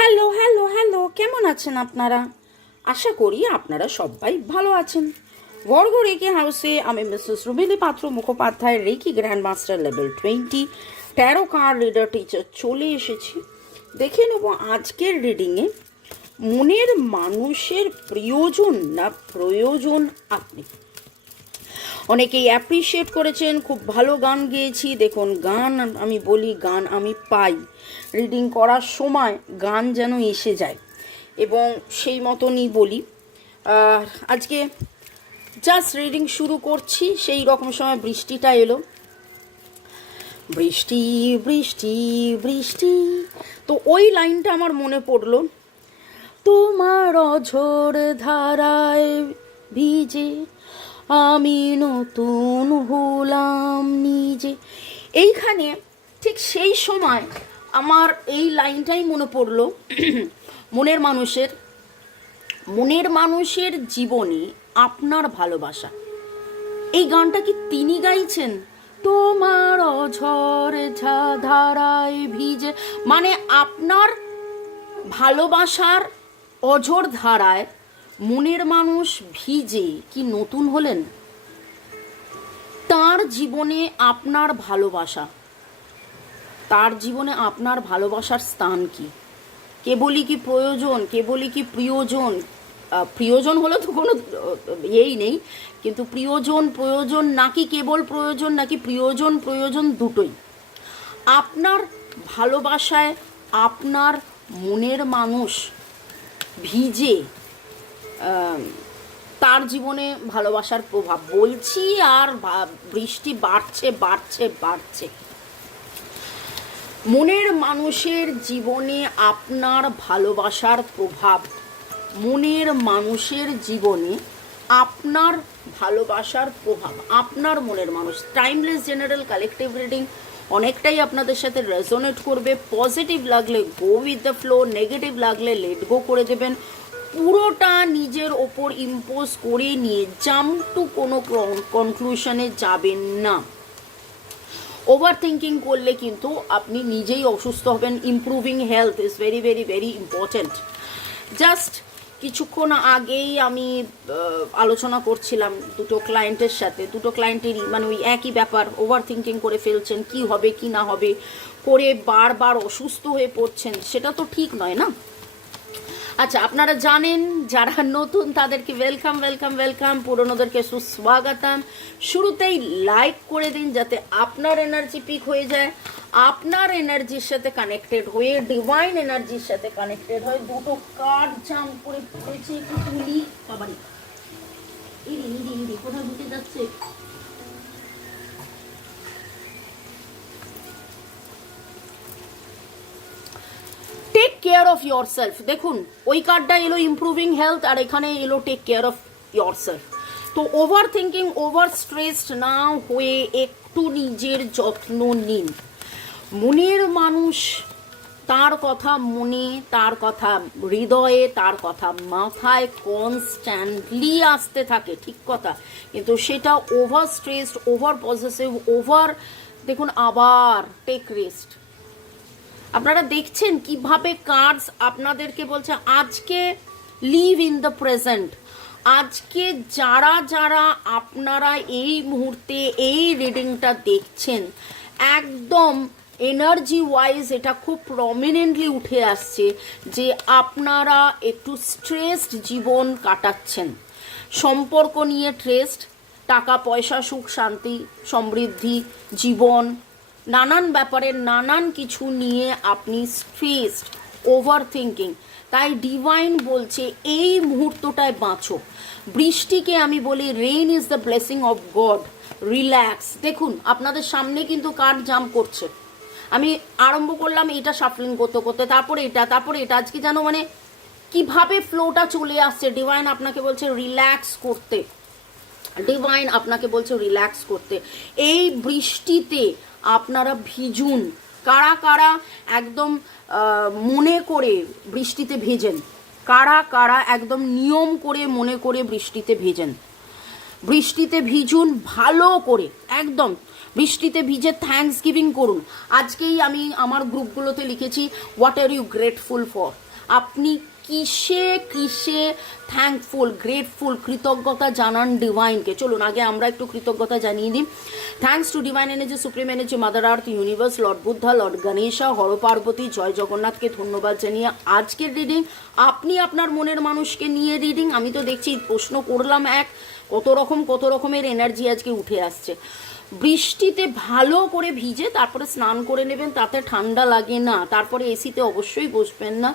Hello hello hello, কেমন আছেন আপনারা? আশা করি আপনারা সবাই ভালো আছেন। বর্গ রেকি হাউসে আমি Mrs Rubeli Patra Mukhopadhyay, Reiki grand master level twenty, tarot card reader teacher চলে এসেছি। দেখে নেব আজকের রিডিংয়ে মনের মানুষের প্রিয়জন না প্রয়োজন আপনি। অনেকেই অ্যাপ্রিসিয়েট করেছেন, খুব ভালো গান গেয়েছি। দেখুন, গান আমি বলি, গান আমি পাই। রিডিং করার সময় গান যেন এসে যায়। এবং সেই মতনই বলি। আজকে জাস্ট রিডিং শুরু করছি, সেই রকম সময় বৃষ্টিটা এলো। বৃষ্টি বৃষ্টি বৃষ্টি। তো ওই লাইনটা আমার মনে পড়ল। তোমার অঝোর ধারায় ভিজে আমি নতুন হলাম নিজে। এইখানে ঠিক সেই সময় আমার এই লাইনটাই মনে পড়ল। মনের মানুষের মনের মানুষের জীবনে আপনার ভালোবাসা। এই গানটা কি তিনি গাইছেন? তোমার অঝর ধারায় ভিজে মানে আপনার ভালোবাসার অঝর ধারায় মনের মানুষ ভিজে কি নতুন হলেন? তার জীবনে আপনার ভালোবাসা তার জীবনে আপনার ভালোবাসার স্থান কি? কেবলই কি প্রয়োজন? কেবলই কি প্রিয়জন? প্রিয়জন হলে তো কোনো, ইয়েই নেই। কিন্তু প্রিয়জন, প্রয়োজন নাকি কেবল প্রয়োজন, নাকি প্রিয়জন, প্রয়োজন দুটোই? আপনার ভালোবাসায় আপনার মনের মানুষ ভিজে তার জীবনে ভালোবাসার প্রভাব। বলছি আর বৃষ্টি বাড়ছে বাড়ছে বাড়ছে। মনের মানুষের জীবনে আপনার ভালোবাসার প্রভাব। মনের মানুষের জীবনে আপনার ভালোবাসার প্রভাব। আপনার মনের মানুষ। টাইমলেস জেনারেল কালেকটিভ রিডিং অনেকটাই আপনাদের সাথে রেজোনেট করবে। পজিটিভ লাগলে go with the flow negative লাগলে লেট গো করে দেবেন। পুরোটা নিজের ওপর ইম্পোজ করে নিয়ে জাম্প টু কোনো কনক্লুশনে যাবেন না। ওভার থিঙ্কিং করলে কিন্তু আপনি নিজেই অসুস্থ হবেন। Improving health is very very very important just কিছুক্ষণ আগেই আমি আলোচনা করছিলাম দুটো ক্লায়েন্টের সাথে। দুটো ক্লায়েন্টেরই মানে ওই একই ব্যাপার ওভার থিঙ্কিং করে ফেলছেন, কি হবে, কি না হবে, করে বারবার অসুস্থ হয়ে পড়ছেন, সেটা তো ঠিক নয় না? আচ্ছা আপনারা জানেন, যারা নতুন, তাদেরকে ওয়েলকাম ওয়েলকাম ওয়েলকাম পুরনোদেরকে সুস্বাগতম। শুরুতেই লাইক করে দিন যাতে আপনার এনার্জি পিক হয়ে যায়। আপনার এনার্জির সাথে কানেক্টেড হয়ে ডিভাইন এনার্জির সাথে কানেক্টেড হয় দুটো কার্ড জাম করে পড়েছে, একটু তুলি। বাবারি। ইরি ইরি ইরি ঢুকে যাচ্ছে? কেয়ার অফ ইয়োর সেলফ দেখুন, ওই কার্ডটা এলো ইমপ্রুভিং হেলথ আর এখানে এলো take care of yourself তো ওভার থিঙ্কিং ওভার স্ট্রেসড না হয়ে একটু নিজের যত্ন নিন। মনের মানুষ, তার কথা মনে, তার কথা হৃদয়ে, তার কথা মাথায় কনস্ট্যান্টলি আসতে থাকে, ঠিক কথা। কিন্তু সেটা over stressed over positive over দেখুন, আবার টেক রেস্ট আপনারা দেখছেন কীভাবে কার্ডস আপনাদেরকে বলছে, আজকে লিভ ইন দ্য প্রেজেন্ট আজকে যারা যারা আপনারা এই মুহূর্তে এই রিডিংটা দেখছেন, একদম এনার্জি ওয়াইজ এটা খুব প্রমিনেন্টলি উঠে আসছে যে আপনারা একটু স্ট্রেসড জীবন কাটাচ্ছেন। সম্পর্ক নিয়ে ট্রেসড টাকা, পয়সা, সুখ, শান্তি, সমৃদ্ধি, জীবন নানান ব্যাপারে নানান কিছু নিয়ে আপনি স্ট্রেসড ওভার থিঙ্কিং তাই ডিভাইন বলছে এই মুহূর্তটায় বাঁচো। বৃষ্টিকে আমি বলি rain is the blessing of God relax দেখুন, আপনাদের সামনে কিন্তু কার জাম্প করছে? আমি আরম্ভ করলাম এটা সাফলিং করতে করতে, তারপরে এটা তারপরে এটা, আজকে যেন মানে কীভাবে ফ্লোটা চলে আসছে? ডিভাইন আপনাকে বলছে রিল্যাক্স করতে। ডিভাইন আপনাকে বলছে রিল্যাক্স করতে। এই বৃষ্টিতে আপনারা ভিজুন। কারা কারা একদম মনে করে বৃষ্টিতে ভেজেন? কারা কারা একদম নিয়ম করে মনে করে বৃষ্টিতে ভেজেন? বৃষ্টিতে ভিজুন ভালো করে, একদম। বৃষ্টিতে ভিজে থ্যাঙ্কস গিভিং করুন। আজকেই আমি আমার গ্রুপগুলোতে লিখেছি what are you grateful for আপনি কিসে কিসে থ্যাঙ্কফুল গ্রেটফুল কৃতজ্ঞতা জানান ডিভাইনকে চলুন, আগে আমরা একটু কৃতজ্ঞতা জানিয়ে দিই। Thanks to divine energy supreme energy mother earth universe lord Buddha lord Ganesha Har Parvati জয় জগন্নাথকে ধন্যবাদ জানিয়ে আজকের রিডিং আপনি আপনার মনের মানুষকে নিয়ে রিডিং আমি তো দেখছি, প্রশ্ন করলাম এক, কত রকম, কত রকমের এনার্জি আজকে উঠে আসছে। বৃষ্টিতে ভালো করে ভিজে তারপরে স্নান করে নেবেন, তাতে ঠান্ডা লাগে না। তারপরে এসিতে অবশ্যই বসবেন না।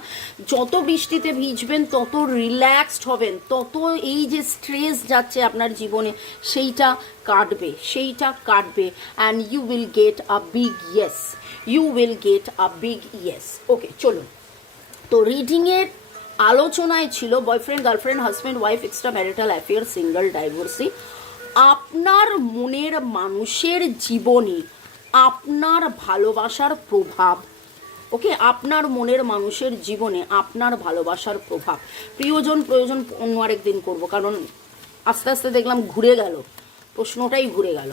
যত বৃষ্টিতে ভিজবেন, তত রিল্যাক্সড হবেন, তত এই যে স্ট্রেস যাচ্ছে আপনার জীবনে, সেইটা কাটবে সেইটা কাটবে। And you will get a big yes you will get a big yes okay চলুন। তো রিডিংয়ের আলোচনায় ছিল boyfriend girlfriend husband wife extra marital affair single divorcee আপনার মনের মানুষের জীবনে, আপনার ভালোবাসার প্রভাব। ওকে? আপনার মনের মানুষের জীবনে আপনার ভালোবাসার প্রভাব। প্রিয়জন, প্রয়োজন, অন্য আরেক দিন করব। কারণ আস্তে আস্তে দেখলাম ঘুরে গেল। প্রশ্নটাই ঘুরে গেল।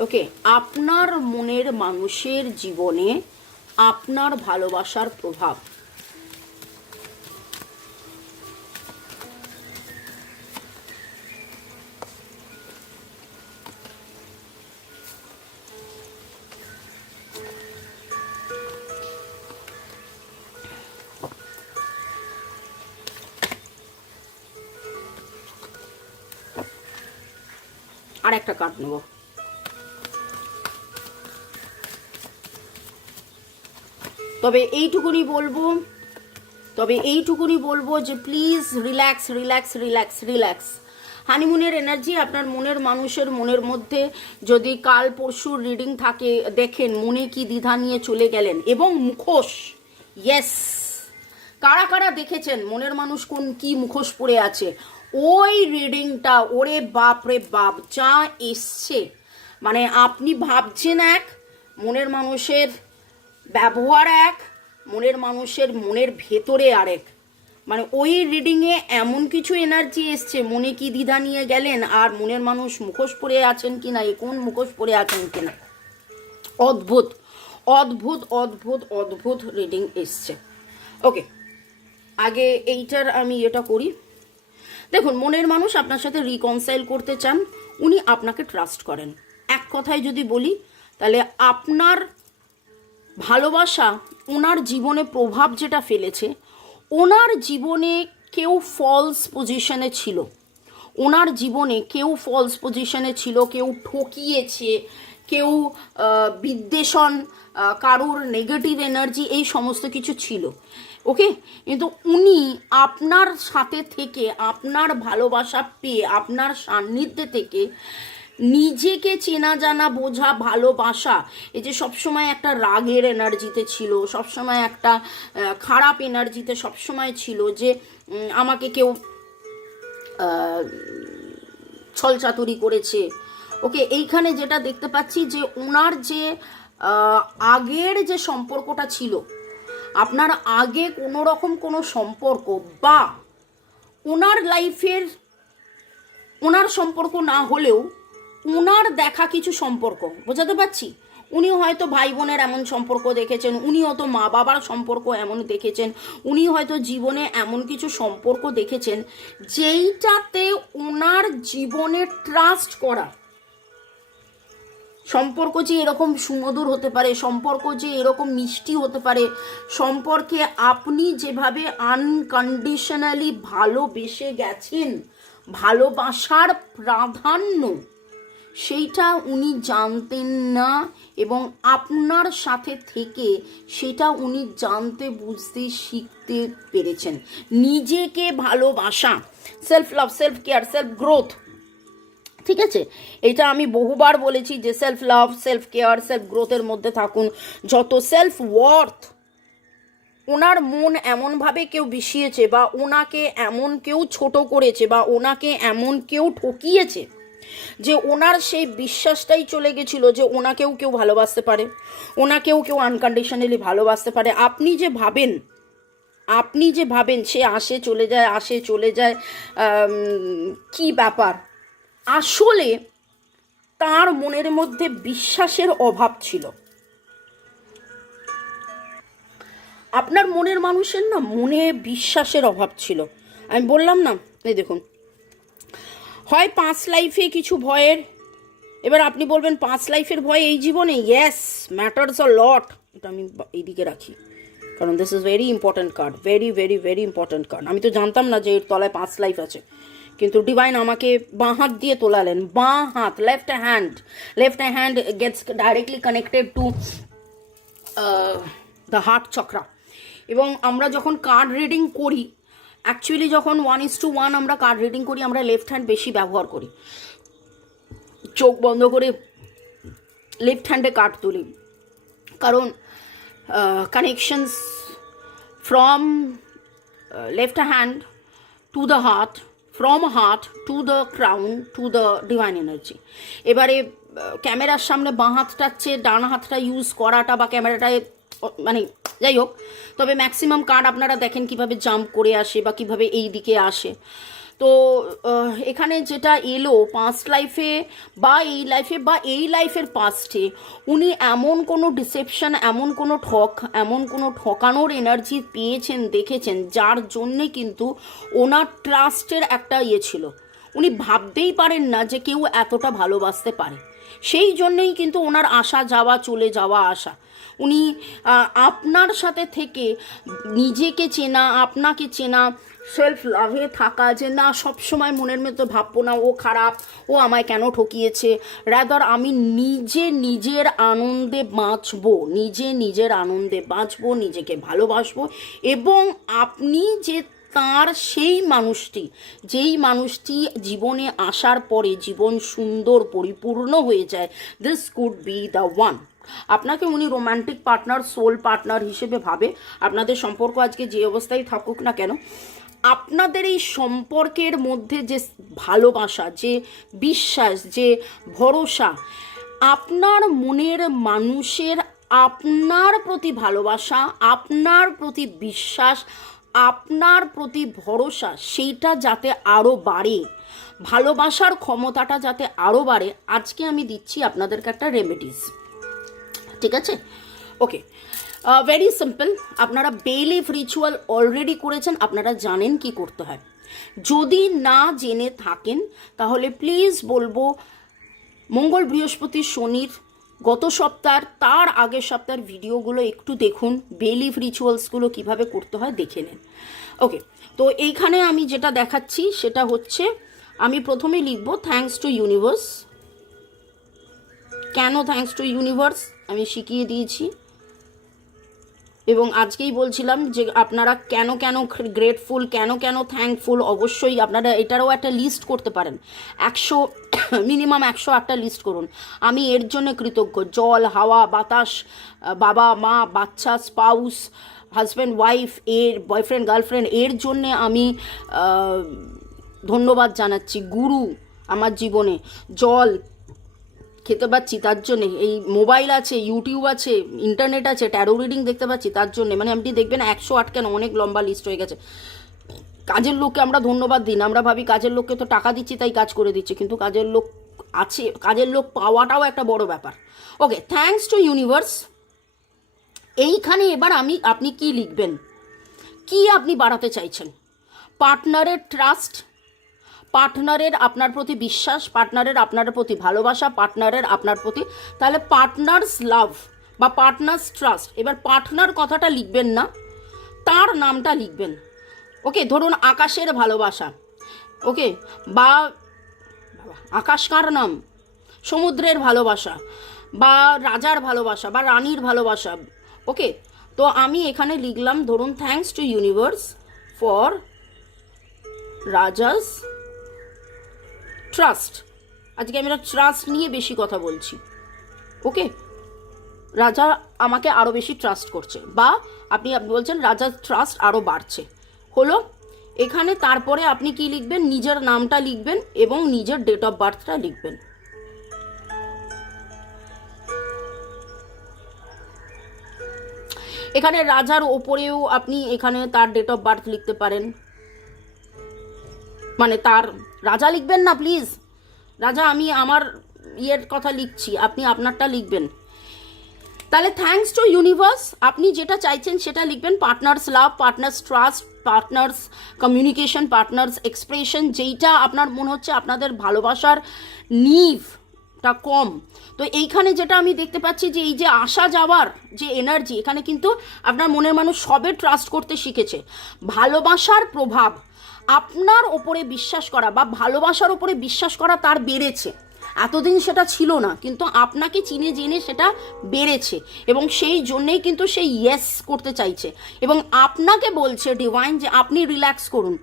ওকে? আপনার মনের মানুষের জীবনে আপনার ভালোবাসার প্রভাব। আর একটা নেব। তবে এইটুকুনি বলব, তবে এইটুকুনি বলব যে please relax relax relax relax হানিমুনের energy আপনার মনের মানুষের মনের মধ্যে যদি কাল পরশুর রিডিং থাকে, দেখেন মনে কি দ্বিধা নিয়ে চলে গেলেন এবং মুখোশ ইয়েস কারা কারা দেখেছেন মনের মানুষ কোন কি মুখোশ পড়ে আছে? ওই রিডিংটা ওরে বাপ রে বাপ, যা এসছে। মানে আপনি ভাবছেন এক, মনের মানুষের ব্যবহার এক, মনের মানুষের মনের ভেতরে আরেক। মানে ওই রিডিংয়ে এমন কিছু এনার্জি এসছে, মনে কি দ্বিধা নিয়ে গেলেন, আর মনের মানুষ মুখোশ পরে আছেন কিনা এ কোন মুখোশ পরে আছেন কি না? অদ্ভুত অদ্ভুত অদ্ভুত অদ্ভুত রিডিং এসছে। ওকে আগে এইটার আমি এটা করি। দেখুন, মনের মানুষ আপনার সাথে রিকনসাইল করতে চান, উনি আপনাকে ট্রাস্ট করেন। এক কথায় যদি বলি, তাহলে আপনার ভালোবাসা, ওনার জীবনে প্রভাব যেটা ফেলেছে, ওনার জীবনে কেউ ফলস পজিশনে ছিল। ওনার জীবনে কেউ ফলস পজিশনে ছিল, কেউ ঠকিয়েছে, কেউ বিদ্বেষণ কারোর নেগেটিভ এনার্জি এই সমস্ত কিছু ছিল। ওকে? কিন্তু উনি আপনার সাথে থেকে, আপনার ভালোবাসা পেয়ে, আপনার সান্নিধ্যে থেকে নিজেকে চেনা জানা বোঝা ভালোবাসা, এই যে সবসময় একটা রাগের এনার্জিতে ছিল, সবসময় একটা খারাপ এনার্জিতে সবসময় ছিল যে আমাকে কেউ ছলচাতুরি করেছে। ওকে, এইখানে যেটা দেখতে পাচ্ছি যে ওনার যে আগের যে সম্পর্কটা ছিল আপনার আগে কোনো রকম কোনো সম্পর্ক বা ওনার লাইফের, ওনার সম্পর্ক না হলেও ওনার দেখা কিছু সম্পর্ক, বোঝাতে পারছি? উনি হয়তো ভাই বোনের এমন সম্পর্ক দেখেছেন, উনি হয়তো মা বাবার সম্পর্ক এমন দেখেছেন, উনি হয়তো জীবনে এমন কিছু সম্পর্ক দেখেছেন, যেইটাতে ওনার জীবনে ট্রাস্ট করা। সম্পর্ক যে এরকম সুমধুর হতে পারে, সম্পর্ক যে এরকম মিষ্টি হতে পারে, সম্পর্কে আপনি যেভাবে আনকন্ডিশনালি ভালোবেসে গেছেন, ভালোবাসার প্রাধান্য, সেইটা উনি জানতেন না এবং আপনার সাথে থেকে সেটা উনি জানতে, বুঝতে, শিখতে পেরেছেন। নিজেকে ভালোবাসা self love self care self growth ঠিক আছে? এটা আমি বহুবার বলেছি যে self love self care self গ্রোথের মধ্যে থাকুন। যত সেলফ ওয়ার্থ ওনার মন এমনভাবে কেউ বিষিয়েছে বা ওনাকে এমন কেউ ছোট করেছে বা ওনাকে এমন কেউ ঠকিয়েছে যে ওনার সেই বিশ্বাসটাই চলে গেছিল যে ওনাকেও কেউ ভালোবাসতে পারে, ওনাকেও কেউ আনকন্ডিশনালি ভালোবাসতে পারে। আপনি যে ভাবেন, আপনি যে ভাবেন সে আসে চলে যায়, আসে চলে যায় কি ব্যাপার? আসলে তার মনের মধ্যে বিশ্বাসের অভাব ছিল। আপনার মনের মানুষের না মনে বিশ্বাসের অভাব ছিল। আমি বললাম না, এই দেখুন। হয় পাঁচ লাইফে কিছু ভয়ের, এবার আপনি বলবেন পাঁচ লাইফের ভয় এই জীবনে? ইয়েস ম্যাটার্স আ লট এটা আমি এইদিকে রাখি। কারণ this is very important card very very very important card আমি তো জানতাম না যে এর তলায় পাঁচ লাইফ আছে। কিন্তু ডিভাইন আমাকে বাঁ হাত দিয়ে তোলালেন। বাঁ হাত left hand left hand gets directly connected to the heart chakra এবং আমরা যখন কার্ড রিডিং করি অ্যাকচুয়ালি যখন ওয়ান ইস টু ওয়ান আমরা কার্ড রিডিং করি, আমরা লেফট হ্যান্ড বেশি ব্যবহার করি। চোখ বন্ধ করে লেফট হ্যান্ডে কার্ড তুলি। কারণ connections from left hand to the heart from heart to the crown to the divine energy এবারে ক্যামেরার সামনে বাঁ হাতটার চেয়ে ডান হাতটা ইউজ করাটা বা ক্যামেরাটায় মানে যাই হোক, তবে ম্যাক্সিমাম কার্ড আপনারা দেখেন কীভাবে জাম্প করে আসে বা কীভাবে এই দিকে আসে। তো এখানে যেটা এলো পাস্ট লাইফে বা এই লাইফে বা এই লাইফের পাস্টে উনি এমন কোনো ডিসেপশন এমন কোনো ঠক, এমন কোনো ঠকানোর এনার্জি পেয়েছেন, দেখেছেন, যার জন্যে কিন্তু ওনার ট্রাস্টের একটা ইয়ে ছিল। উনি ভাবতেই পারেন না যে কেউ এতটা ভালোবাসতে পারে। সেই জন্যেই কিন্তু ওনার আসা যাওয়া, চলে যাওয়া আসা। উনি আপনার সাথে থেকে নিজেকে চেনা, আপনাকে চেনা সেলফ লাভে থাকা যে না, সবসময় মনের মতো ভাববো না ও খারাপ, ও আমায় কেন ঠকিয়েছে? রাদার আমি নিজে নিজের আনন্দে বাঁচবো, নিজে নিজের আনন্দে বাঁচবো, নিজেকে ভালোবাসবো এবং আপনি যে তার সেই মানুষটি, যেই মানুষটি জীবনে আসার পরে জীবন সুন্দর পরিপূর্ণ হয়ে যায় this could be the one আপনাকে উনি রোমান্টিক পার্টনার সোল পার্টনার হিসেবে ভাবে। আপনাদের সম্পর্ক আজকে যে অবস্থায় থাকুক না কেন, আপনাদের এই সম্পর্কের মধ্যে যে ভালোবাসা, যে বিশ্বাস, যে ভরসা, আপনার মনের মানুষের আপনার প্রতি ভালোবাসা, আপনার প্রতি বিশ্বাস আপনার প্রতি ভরসা সেইটা যাতে আরও বাড়ে, ভালোবাসার ক্ষমতাটা যাতে আরও বাড়ে, আজকে আমি দিচ্ছি আপনাদেরকে একটা রেমেডিস ঠিক আছে? ওকে ভেরি সিম্পল আপনারা বেলিফ রিচুয়াল অলরেডি করেছেন, আপনারা জানেন কি করতে হয়। যদি না জেনে থাকেন, তাহলে প্লিজ বলব, মঙ্গল বৃহস্পতি শনির গত সপ্তাহ তার আগের সপ্তাহের ভিডিওগুলো একটু দেখুন বেলিভ রিচুয়ালসগুলো কীভাবে করতে হয় দেখে নেন। ওকে তো এইখানে আমি যেটা দেখাচ্ছি, সেটা হচ্ছে, আমি প্রথমে লিখব থ্যাংকস টু ইউনিভার্স কেন থ্যাংকস টু ইউনিভার্স আমি শিখিয়ে দিয়েছি। এবং আজকেই বলছিলাম যে আপনারা কেন কেন গ্রেটফুল কেন কেন থ্যাঙ্কফুল অবশ্যই আপনারা এটারও একটা লিস্ট করতে পারেন। একশো মিনিমাম একশো একটা লিস্ট করুন। আমি এর জন্য কৃতজ্ঞ। জল, হাওয়া, বাতাস, বাবা, মা, বাচ্চা স্পাউস হাজব্যান্ড ওয়াইফ এর বয়ফ্রেন্ড গার্লফ্রেন্ড এর জন্যে আমি ধন্যবাদ জানাচ্ছি। গুরু আমার জীবনে। জল খেতে পাচ্ছি, তার জন্যে। এই মোবাইল আছে, ইউটিউব আছে, ইন্টারনেট আছে ট্যারো রিডিং দেখতে পাচ্ছি, তার জন্যে। মানে আপনি দেখবেন একশো আট কেন, অনেক লম্বা লিস্ট হয়ে গেছে। কাজের লোককে আমরা ধন্যবাদ দিন আমরা ভাবি কাজের লোককে তো টাকা দিচ্ছি, তাই কাজ করে দিচ্ছি, কিন্তু কাজের লোক আছে, কাজের লোক পাওয়াটাও একটা বড় ব্যাপার। ওকে থ্যাঙ্কস টু ইউনিভার্স এইখানে এবার আমি, আপনি কি লিখবেন? কি আপনি বাড়াতে চাইছেন? পার্টনারের ট্রাস্ট পার্টনারের আপনার প্রতি বিশ্বাস, পার্টনারের আপনার প্রতি ভালোবাসা, পার্টনারের আপনার প্রতি তাহলে পার্টনার্স লাভ বা পার্টনার্স ট্রাস্ট। এবার পার্টনার কথাটা লিখবেন না, তার নামটা লিখবেন। ওকে, ধরুন আকাশের ভালোবাসা। ওকে, বা আকাশ কার নাম? সমুদ্রের ভালোবাসা বা রাজার ভালোবাসা বা রানীর ভালোবাসা। ওকে, তো আমি এখানে লিখলাম, ধরুন thanks to universe for Raja's trust আজকে আমরা ট্রাস্ট নিয়ে বেশি কথা বলছি। ওকে? রাজা আমাকে আরও বেশি ট্রাস্ট করছে। বা আপনি আপনি বলছেন রাজার ট্রাস্ট আরও বাড়ছে। হলো, এখানে তারপরে আপনি কি লিখবেন? নিজের নামটা লিখবেন এবং নিজের ডেট অফ বার্থটা লিখবেন। এখানে রাজার ওপরেও আপনি এখানে তার ডেট অফ বার্থ লিখতে পারেন। মানে তার রাজা লিখবেন না প্লিজ রাজা, আমি আমার ইয়ের কথা লিখছি, আপনি আপনারটা লিখবেন। তাহলে থ্যাংকস টু ইউনিভার্স আপনি যেটা চাইছেন সেটা লিখবেন partners love partners trust partners communication partners expression যেইটা আপনার মনে হচ্ছে আপনাদের ভালোবাসার নিভটা কম। তো এইখানে যেটা আমি দেখতে পাচ্ছি যে এই যে আসা যাওয়ার যে এনার্জি এখানে কিন্তু আপনার মনের মানুষ সবে ট্রাস্ট করতে শিখেছে। ভালোবাসার প্রভাব আপনার ওপরে বিশ্বাস করা বা ভালোবাসার ওপরে বিশ্বাস করা তার বেড়েছে। এতদিন সেটা ছিল না, কিন্তু আপনাকে চিনে জেনে সেটা বেড়েছে এবং সেই জন্যেই কিন্তু সে ইয়েস করতে চাইছে। এবং আপনাকে বলছে ডিভাইন যে আপনি রিল্যাক্স করুন।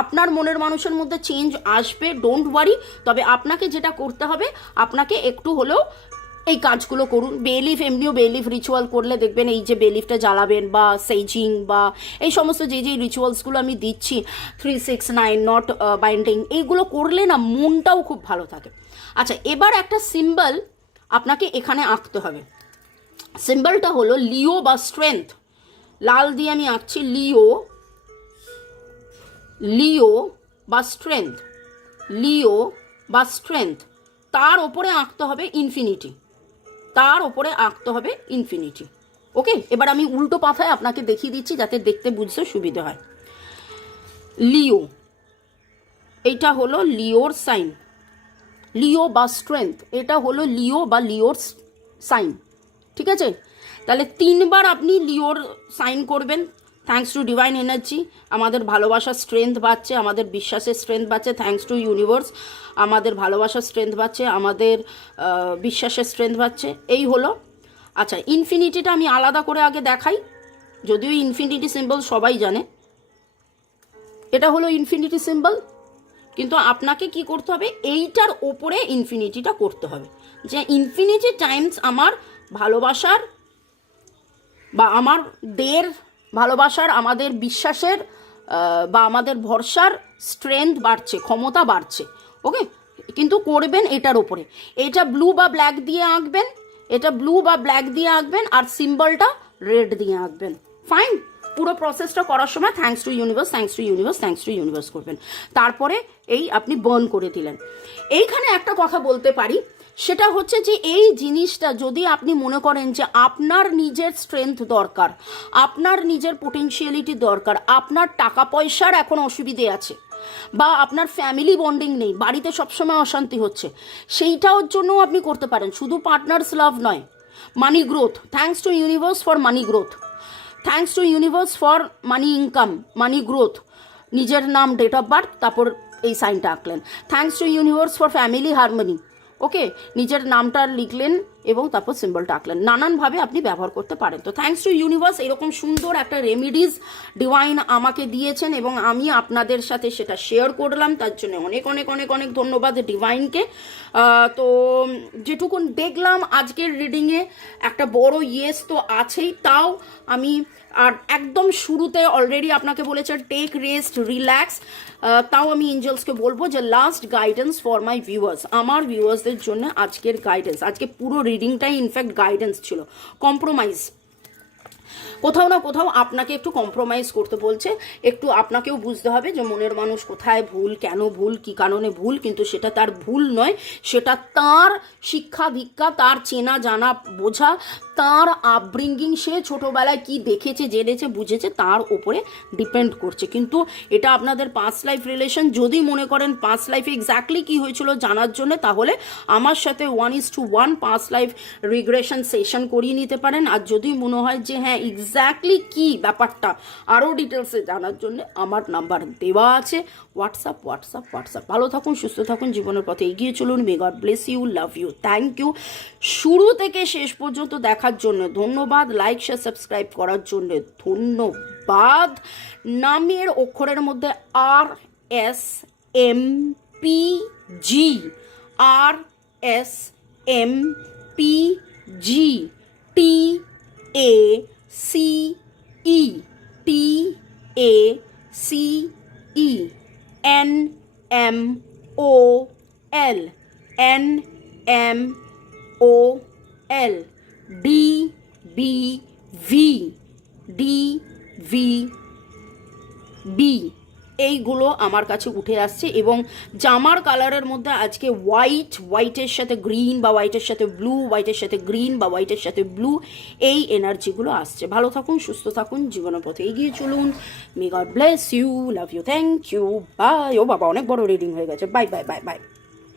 আপনার মনের মানুষের মধ্যে চেঞ্জ আসবে ডোন্ট ওয়ারি তবে আপনাকে যেটা করতে হবে, আপনাকে একটু হলেও এই কাজগুলো করুন। বেলিফ এমনিও বেলিফ রিচুয়াল করলে দেখবেন এই যে বেলিফটা জ্বালাবেন বা সেইজিং বা এই সমস্ত যে যে রিচুয়ালসগুলো আমি দিচ্ছি three six nine not binding এইগুলো করলে না মনটাও খুব ভালো থাকে। আচ্ছা এবার একটা সিম্বল আপনাকে এখানে আঁকতে হবে। সিম্বলটা হলো লিও বা স্ট্রেংথ লাল দিয়ে আমি আঁকছি লিও লিও বা স্ট্রেংথ লিও বা স্ট্রেংথ তার ওপরে আঁকতে হবে ইনফিনিটি তার ওপরে আঁকতে হবে ইনফিনিটি ওকে এবার আমি উল্টো পাথায় আপনাকে দেখিয়ে দিচ্ছি যাতে দেখতে বুঝতে সুবিধে হয়। লিও। এটা হলো লিওর সাইন। লিও বা স্ট্রেংথ এটা হলো লিও বা লিওর সাইন। ঠিক আছে? তাহলে তিনবার আপনি লিওর সাইন করবেন। থ্যাঙ্কস টু ডিভাইন এনার্জি আমাদের ভালোবাসার স্ট্রেংথ বাড়ছে, আমাদের বিশ্বাসের স্ট্রেংথ বাড়ছে থ্যাঙ্কস টু ইউনিভার্স আমাদের ভালোবাসার স্ট্রেংথ বাড়ছে, আমাদের বিশ্বাসের স্ট্রেংথ বাড়ছে। এই হলো আচ্ছা ইনফিনিটিটা আমি আলাদা করে আগে দেখাই, যদিও ইনফিনিটি সিম্বল সবাই জানে। এটা হলো ইনফিনিটি সিম্বল কিন্তু আপনাকে কি করতে হবে? এইটার ওপরে ইনফিনিটিটা করতে হবে। যে ইনফিনিটি টাইমস আমার ভালোবাসার বা আমার দের ভালোবাসার, আমাদের বিশ্বাসের বা আমাদের ভরসার স্ট্রেংথ বাড়ছে, ক্ষমতা বাড়ছে ওকে কিন্তু করবেন এটার ওপরে এটা ব্লু বা ব্ল্যাক দিয়ে আঁকবেন, এটা ব্লু বা ব্ল্যাক দিয়ে আঁকবেন, আর সিম্বলটা রেড দিয়ে আঁকবেন। ফাইন পুরো প্রসেসটা করার সময় thanks to universe thanks to universe thanks to universe করবেন। তারপরে এই আপনি বার্ন করে দিলেন। এইখানে একটা কথা বলতে পারি। সেটা হচ্ছে যে এই জিনিসটা যদি আপনি মনে করেন যে আপনার নিজের স্ট্রেংথ দরকার, আপনার নিজের পোটেনশিয়ালিটি দরকার, আপনার টাকা পয়সার এখন অসুবিধে আছে বা আপনার ফ্যামিলি বন্ডিং নেই, বাড়িতে সবসময় অশান্তি হচ্ছে, সেইটার জন্যও আপনি করতে পারেন। শুধু পার্টনার্স লাভ নয় money growth thanks to universe for money growth thanks to universe for money income money growth নিজের নাম ডেট অফ বার্থ তারপর এই সাইনটা আঁকলেন। Thanks to universe for family harmony okay নিজের নামটা লিখলেন এবং তারপর সিম্বলটা আঁকলেন। নানানভাবে আপনি ব্যবহার করতে পারেন। তো থ্যাঙ্কস টু ইউনিভার্স এরকম সুন্দর একটা রেমিডিজ ডিভাইন আমাকে দিয়েছেন এবং আমি আপনাদের সাথে সেটা শেয়ার করলাম। তার জন্য অনেক অনেক অনেক অনেক ধন্যবাদ ডিভাইনকে তো যেটুকুন দেখলাম আজকের রিডিংয়ে একটা বড় ইয়েস তো আছেই। তাও আমি আর একদম শুরুতে অলরেডি আপনাকে বলেছে টেক রেস্ট রিল্যাক্স তাও আমি এঞ্জেলসকে বলব যে last guidance for my viewers আমার ভিউয়ার্সদের জন্য আজকের গাইডেন্স আজকে পুরো রিডিংটাই ইনফ্যাক্ট গাইডেন্স ছিল। কম্প্রোমাইজ কোথাও না কোথাও আপনাকে একটু কম্প্রোমাইজ করতে বলছে। একটু আপনাকেও বুঝতে হবে যে মনের মানুষ কোথায়, ভুল, কেন ভুল, কি কারণে ভুল, কিন্তু সেটা তার ভুল নয়, সেটা তার শিক্ষা ভিক্ষা তার চেনা জানা বোঝা তার আপব্রিঙ্গিং সে ছোটোবেলায় কি দেখেছে, জেনেছে, বুঝেছে তার ওপরে ডিপেন্ড করছে। কিন্তু এটা আপনাদের পাঁচ লাইফ রিলেশন যদি মনে করেন পাঁচ লাইফে এক্স্যাক্টলি কি হয়েছিল জানার জন্য, তাহলে আমার সাথে ওয়ান ইস টু ওয়ান পাঁচ লাইফ রিগ্রেশন সেশন করিয়ে নিতে পারেন। আর যদি মনে হয় যে হ্যাঁ এক্স্যাক্টলি কি ব্যাপারটা আরও ডিটেলসে জানার জন্য আমার নাম্বার দেওয়া আছে। হোয়াটসঅ্যাপ হোয়াটসঅ্যাপ হোয়াটসঅ্যাপ ভালো থাকুন, সুস্থ থাকুন, জীবনের পথে এগিয়ে চলুন। May God bless you love you thank you শুরু থেকে শেষ পর্যন্ত দেখার জন্য ধন্যবাদ লাইক শেয়ার সাবস্ক্রাইব করার জন্য ধন্যবাদ। নামের অক্ষরের মধ্যে R S M P G R S M P G T A C E T A C E N M O L N M O L D B V D V B এইগুলো আমার কাছে উঠে আসছে এবং জামার কালারের মধ্যে আজকে হোয়াইট হোয়াইটের সাথে গ্রিন বা হোয়াইটের সাথে ব্লু হোয়াইটের সাথে গ্রিন বা হোয়াইটের সাথে ব্লু এই এনার্জিগুলো আসছে। ভালো থাকুন, সুস্থ থাকুন জীবনের পথে এগিয়ে চলুন। May God bless you love you thank you bye ও বাবা, অনেক বড় রিডিং হয়ে গেছে। Bye bye bye bye